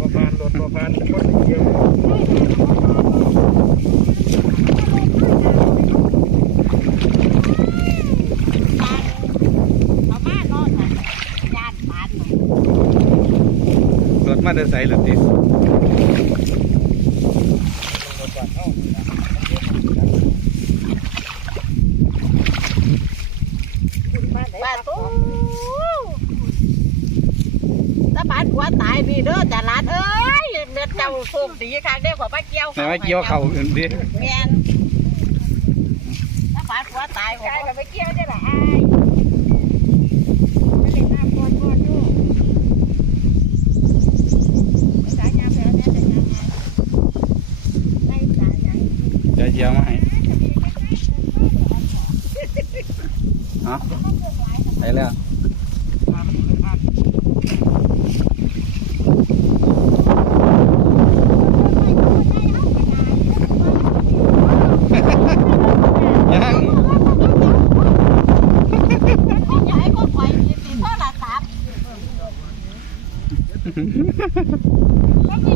ประมาณรถประมาณคนเดียวเอามาเนาะญาติบ้านเนาะรถมาเดินใส่รถดิรถบัสเข้าบ้านตู้ ถ้าบ้านผัวตายนี่เด้อจ้าหลานเอ้ยเม็ดเจ้าโชคดีค่ะเด้อขอป้าเกี่ยวไหนมาเกี่ยวเข่าอื่นดิแม่นถ้าบ้านผัวตายขอป้าไปเกี่ยวได้ละอายไม่เล่นน้ำก่อนก่อนอยู่ไปสายยามแผลแม่จะยังไงไล่สายยังจะเกี่ยวมาให้เอาไปแล้วไ Thank you.